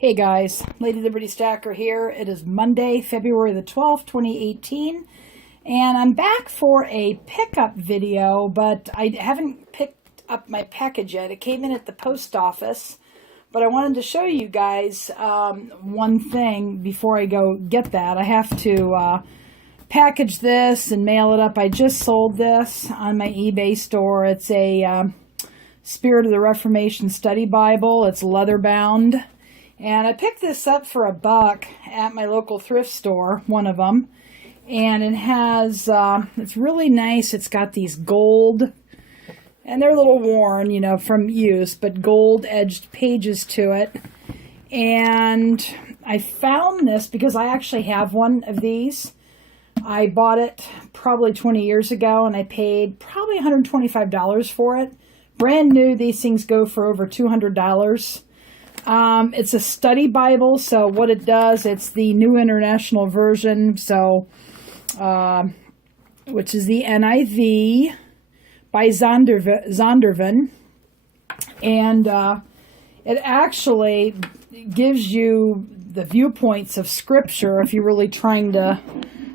Hey guys, Ladylibertystacker here. It is Monday, February the 12th, 2018, and I'm back for a pickup video, but I haven't picked up my package yet. It came in at the post office, but I wanted to show you guys one thing before I go get that. I have to package this and mail it up. I just sold this on my eBay store. It's a Spirit of the Reformation Study Bible. It's leather bound. And I picked this up for $1 at my local thrift store, one of them. And it has, it's really nice. It's got these gold, and they're a little worn, you know, from use, but gold edged pages to it. And I found this because I actually have one of these. I bought it probably 20 years ago, and I paid probably $125 for it. Brand new, these things go for over $200. It's a study Bible, so what it does, it's the New International Version, so, which is the NIV by Zondervan, and it actually gives you the viewpoints of Scripture if you're really trying to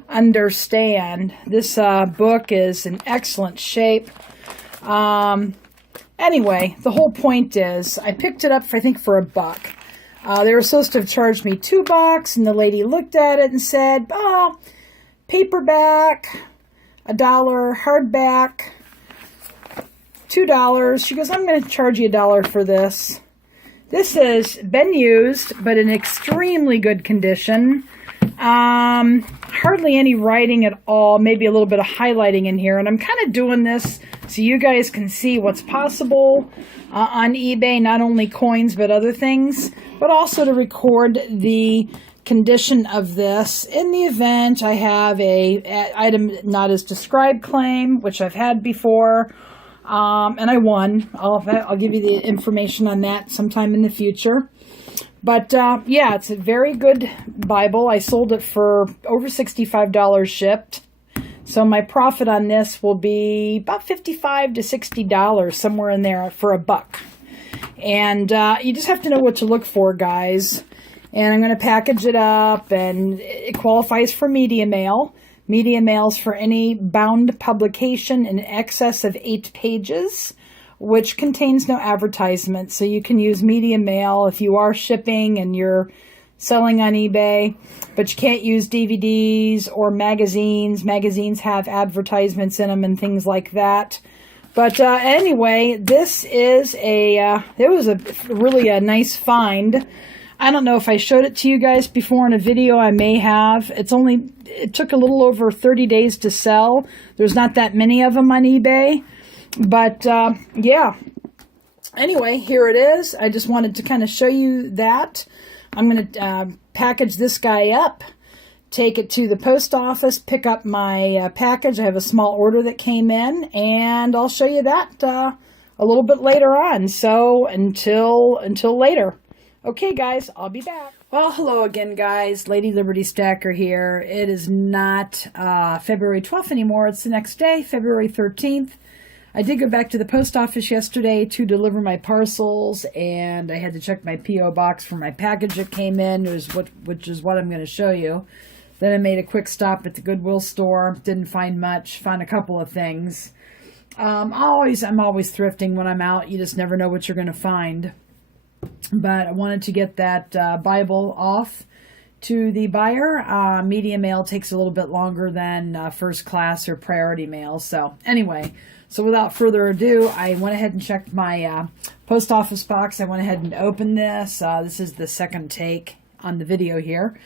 understand. This book is in excellent shape. Anyway, the whole point is, I picked it up, I think, for $1. They were supposed to have charged me $2, and the lady looked at it and said, oh, paperback, $1, hardback, $2. She goes, I'm going to charge you $1 for this. This has been used, but in extremely good condition. Hardly any writing at all, maybe a little bit of highlighting in here, and I'm kind of doing this so you guys can see what's possible on eBay, not only coins but other things, but also to record the condition of this in the event I have a item not as described claim, which I've had before, and I won. I'll give you the information on that sometime in the future. But, yeah, it's a very good Bible. I sold it for over $65 shipped. So my profit on this will be about $55 to $60, somewhere in there, for $1. And you just have to know what to look for, guys. And I'm going to package it up, and it qualifies for media mail. Media mail's for any bound publication in excess of 8 pages. Which contains no advertisement, so you can use media mail if you are shipping and you're selling on eBay, but you can't use DVDs or magazines. Magazines have advertisements in them and things like that. But anyway, this is it was a really a nice find. I don't know if I showed it to you guys before in a video. I may have. It took a little over 30 days to sell. There's not that many of them on eBay. But, yeah, anyway, here it is. I just wanted to kind of show you that. I'm going to package this guy up, take it to the post office, pick up my package. I have a small order that came in, and I'll show you that a little bit later on. So until later. Okay, guys, I'll be back. Well, hello again, guys. Ladylibertystacker here. It is not February 12th anymore. It's the next day, February 13th. I did go back to the post office yesterday to deliver my parcels, and I had to check my P.O. box for my package that came in, which is what I'm going to show you. Then I made a quick stop at the Goodwill store. Didn't find much. Found a couple of things. I'm always thrifting when I'm out. You just never know what you're going to find. But I wanted to get that Bible off to the buyer. Media mail takes a little bit longer than first class or priority mail. So anyway. So without further ado, I went ahead and checked my post office box. I went ahead and opened this. This is the second take on the video here.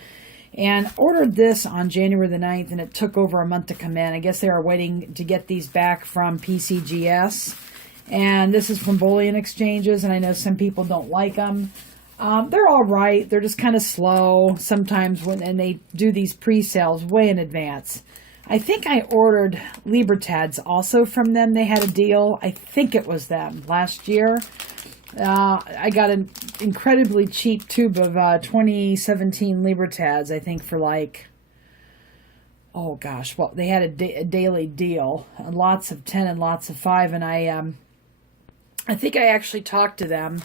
And ordered this on January the 9th, and it took over a month to come in. I guess they were waiting to get these back from PCGS. And this is from bullion exchanges, and I know some people don't like them. They're all right. They're just kind of slow sometimes and they do these pre-sales way in advance. I think I ordered Libertads also from them. They had a deal. I think it was them last year. I got an incredibly cheap tube of 2017 Libertads, I think for like, oh gosh, well, they had a daily deal. Lots of 10 and lots of 5. And I think I actually talked to them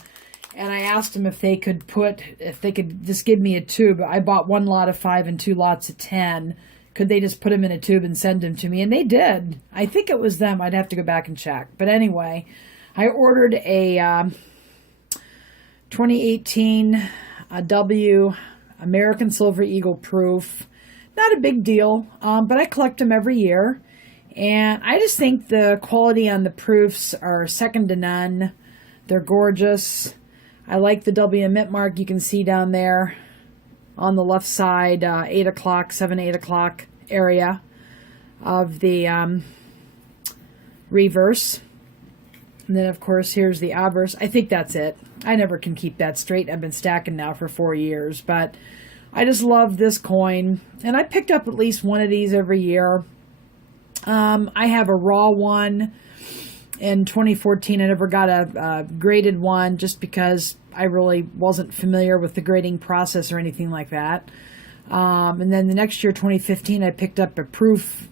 And I asked them if they could just give me a tube. I bought 1 lot of 5 and 2 lots of 10. Could they just put them in a tube and send them to me? And they did. I think it was them. I'd have to go back and check. But anyway, I ordered a 2018 W American Silver Eagle Proof. Not a big deal, but I collect them every year. And I just think the quality on the proofs are second to none. They're gorgeous. I like the W mint mark you can see down there on the left side, 8 o'clock, 7, 8 o'clock area of the reverse. And then, of course, here's the obverse. I think that's it. I never can keep that straight. I've been stacking now for 4 years, but I just love this coin. And I picked up at least one of these every year. I have a raw one. In 2014, I never got a graded one just because I really wasn't familiar with the grading process or anything like that. And then the next year, 2015, I picked up a proof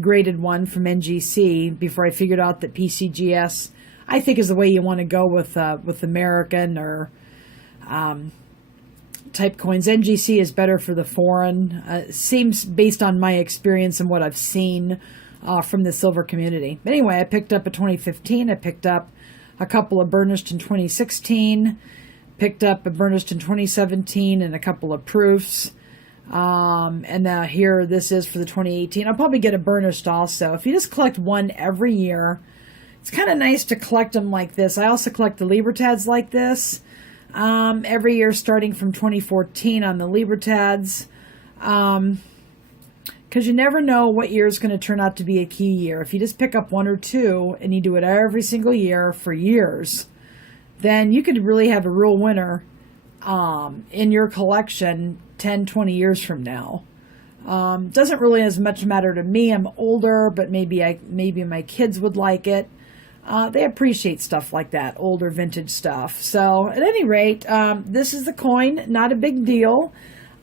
graded one from NGC before I figured out that PCGS, I think, is the way you want to go with American or type coins. NGC is better for the foreign. Seems based on my experience and what I've seen from the silver community. But anyway, I picked up a 2015. I picked up a couple of burnished in 2016. Picked up a burnished in 2017 and a couple of proofs. And now here, this is for the 2018. I'll probably get a burnished also. If you just collect one every year, it's kind of nice to collect them like this. I also collect the Libertads like this every year starting from 2014 on the Libertads. Because you never know what year is going to turn out to be a key year. If you just pick up 1 or 2 and you do it every single year for years, then you could really have a real winner in your collection 10, 20 years from now. Doesn't really as much matter to me. I'm older, but maybe my kids would like it. They appreciate stuff like that, older vintage stuff. So at any rate, this is the coin. Not a big deal.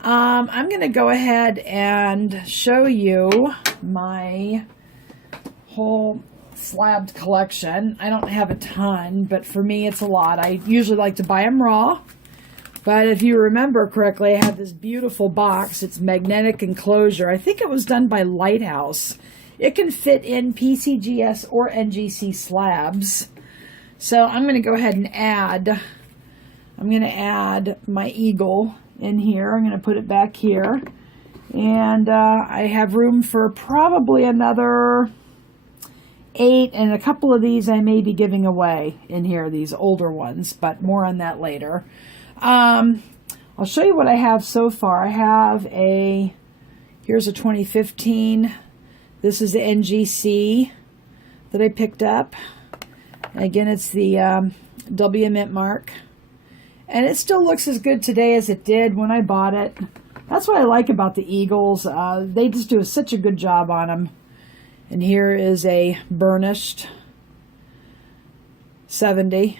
I'm going to go ahead and show you my whole slabbed collection. I don't have a ton, but for me it's a lot. I usually like to buy them raw. But if you remember correctly, I have this beautiful box. It's magnetic enclosure. I think it was done by Lighthouse. It can fit in PCGS or NGC slabs. So I'm going to go ahead and add my eagle in here. I'm going to put it back here. And I have room for probably another 8, and a couple of these I may be giving away in here, these older ones, but more on that later. I'll show you what I have so far. I have here's a 2015. This is the NGC that I picked up. Again, it's the W mint mark. And it still looks as good today as it did when I bought it. That's what I like about the Eagles. They just do such a good job on them. And here is a burnished 70.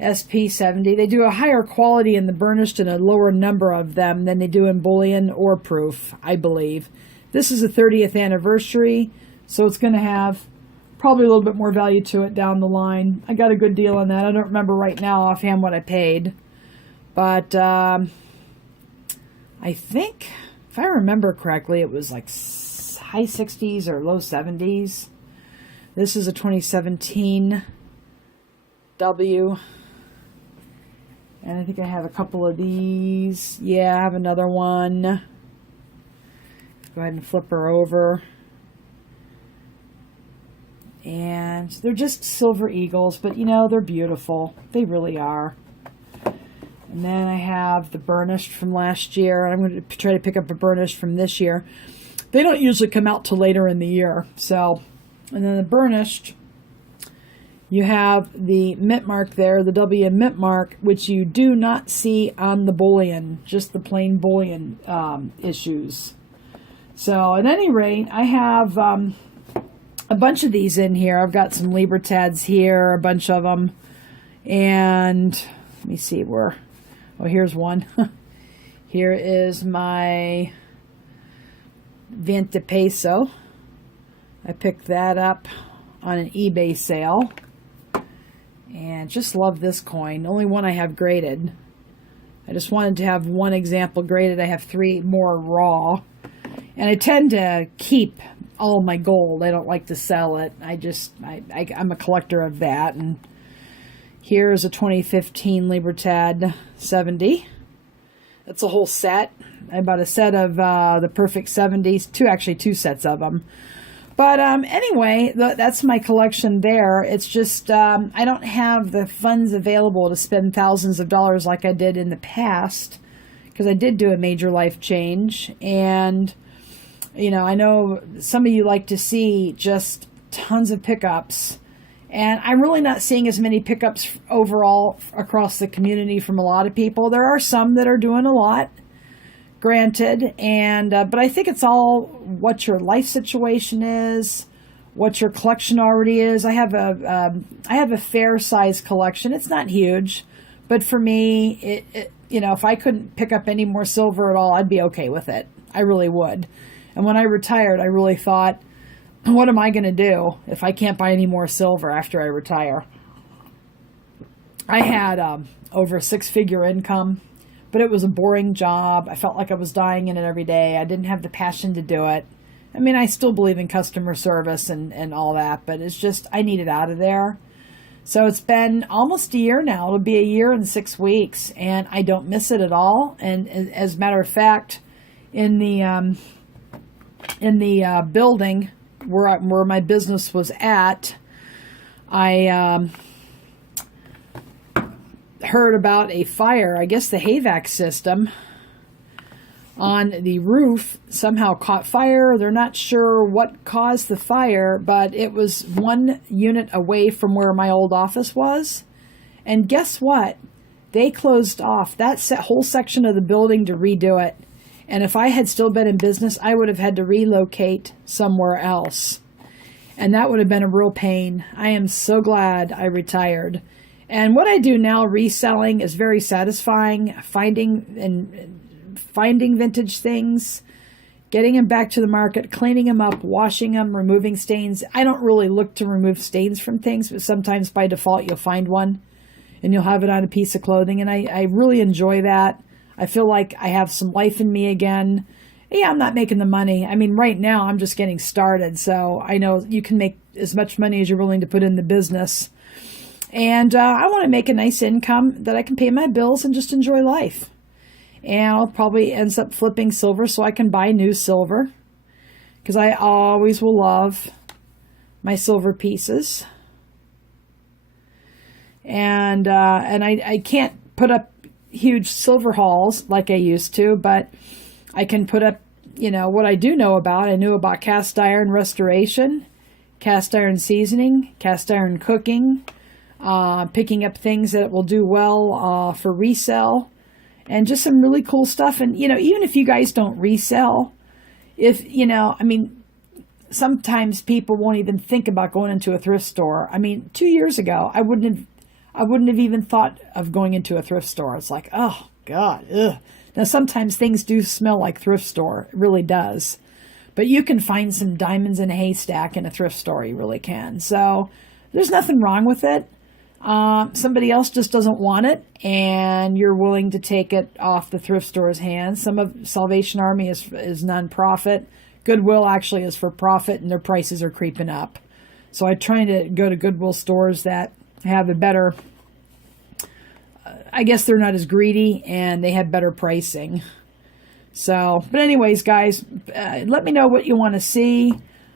SP70. They do a higher quality in the burnished and a lower number of them than they do in bullion or proof, I believe. This is a 30th anniversary, so it's going to have probably a little bit more value to it down the line. I got a good deal on that. I don't remember right now offhand what I paid, but I think, if I remember correctly, it was like high 60s or low 70s. This is a 2017 W. And I think I have a couple of these. Yeah, I have another one. Go ahead and flip her over. And they're just silver eagles, but you know, they're beautiful. They really are. And then I have the burnished from last year. I'm going to try to pick up a burnished from this year. They don't usually come out till later in the year. So, and then the burnished, you have the mint mark there, the W mint mark, which you do not see on the bullion, just the plain bullion issues. So at any rate, I have a bunch of these in here. I've got some Libertads here, a bunch of them. And let me see where, oh, here's one. Here is my 20 peso. I picked that up on an eBay sale. And just love this coin. Only one I have graded. I just wanted to have one example graded. I have 3 more raw. And I tend to keep all my gold. I don't like to sell it. I'm a collector of that. And here's a 2015 Libertad 70. That's a whole set. I bought a set of the Perfect 70s. Two sets of them. But anyway, that's my collection there. It's just I don't have the funds available to spend thousands of dollars like I did in the past, because I did do a major life change. And, you know, I know some of you like to see just tons of pickups. And I'm really not seeing as many pickups overall across the community from a lot of people. There are some that are doing a lot, granted, and but I think it's all what your life situation is, what your collection already is. I have a fair size collection. It's not huge, but for me, you know, if I couldn't pick up any more silver at all, I'd be okay with it. I really would. And when I retired, I really thought, what am I going to do if I can't buy any more silver after I retire? I had over a 6-figure income, but it was a boring job. I felt like I was dying in it every day. I didn't have the passion to do it. I mean, I still believe in customer service and all that, but it's just, I needed out of there. So it's been almost a year now. It'll be a year and 6 weeks, and I don't miss it at all. And as a matter of fact, in the building where my business was at, I heard about a fire. I guess the HVAC system on the roof somehow caught fire. They're not sure what caused the fire, but it was 1 unit away from where my old office was. And guess what? They closed off that whole section of the building to redo it. And if I had still been in business, I would have had to relocate somewhere else. And that would have been a real pain. I am so glad I retired. And what I do now, reselling, is very satisfying. Finding vintage things, getting them back to the market, cleaning them up, washing them, removing stains. I don't really look to remove stains from things, but sometimes by default you'll find one and you'll have it on a piece of clothing. And I really enjoy that. I feel like I have some life in me again. Yeah, I'm not making the money. I mean, right now I'm just getting started. So I know you can make as much money as you're willing to put in the business. And I want to make a nice income that I can pay my bills and just enjoy life. And I'll probably end up flipping silver so I can buy new silver, because I always will love my silver pieces. And I can't put up huge silver hauls like I used to, but I can put up, you know, what I do know about. I knew about cast iron restoration, cast iron seasoning, cast iron cooking, picking up things that will do well for resale, and just some really cool stuff. And, you know, even if you guys don't resell, if, you know, I mean, sometimes people won't even think about going into a thrift store. I mean, 2 years ago, I wouldn't have even thought of going into a thrift store. It's like, oh God, ugh. Now, sometimes things do smell like thrift store. It really does. But you can find some diamonds in a haystack in a thrift store. You really can. So there's nothing wrong with it. Somebody else just doesn't want it, and you're willing to take it off the thrift store's hands. Some of Salvation Army is nonprofit. Goodwill actually is for profit, and their prices are creeping up. So I try to go to Goodwill stores that have a better, I guess they're not as greedy, and they have better pricing. So, but anyways, guys, let me know what you want to see.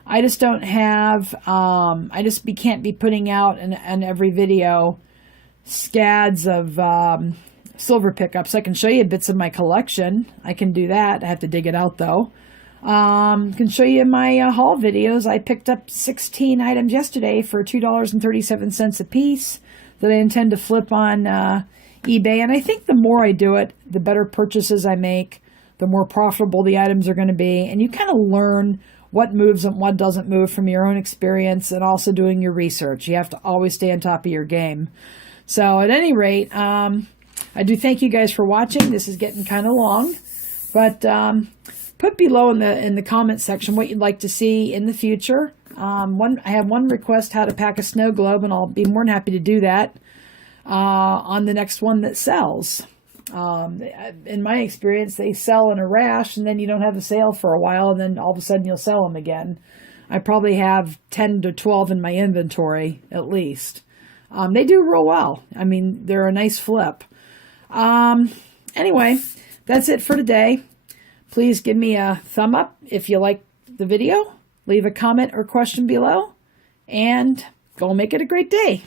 I just don't have, can't be putting out in every video scads of silver pickups. I can show you bits of my collection. I can do that. I have to dig it out though. Can show you my haul videos. I picked up 16 items yesterday for $2.37 a piece that I intend to flip on eBay. And I think the more I do it, the better purchases I make, the more profitable the items are going to be. And you kind of learn what moves and what doesn't move from your own experience, and also doing your research. You have to always stay on top of your game. So at any rate, I do thank you guys for watching. This is getting kind of long, but put below in the comment section what you'd like to see in the future. I have one request, how to pack a snow globe, and I'll be more than happy to do that. on the next one that sells. In my experience, they sell in a rash, and then you don't have a sale for a while, and then all of a sudden you'll sell them again. I probably have 10 to 12 in my inventory, at least. They do real well. I mean, they're a nice flip. Anyway, that's it for today. Please give me a thumb up if you like the video. Leave a comment or question below, and go make it a great day.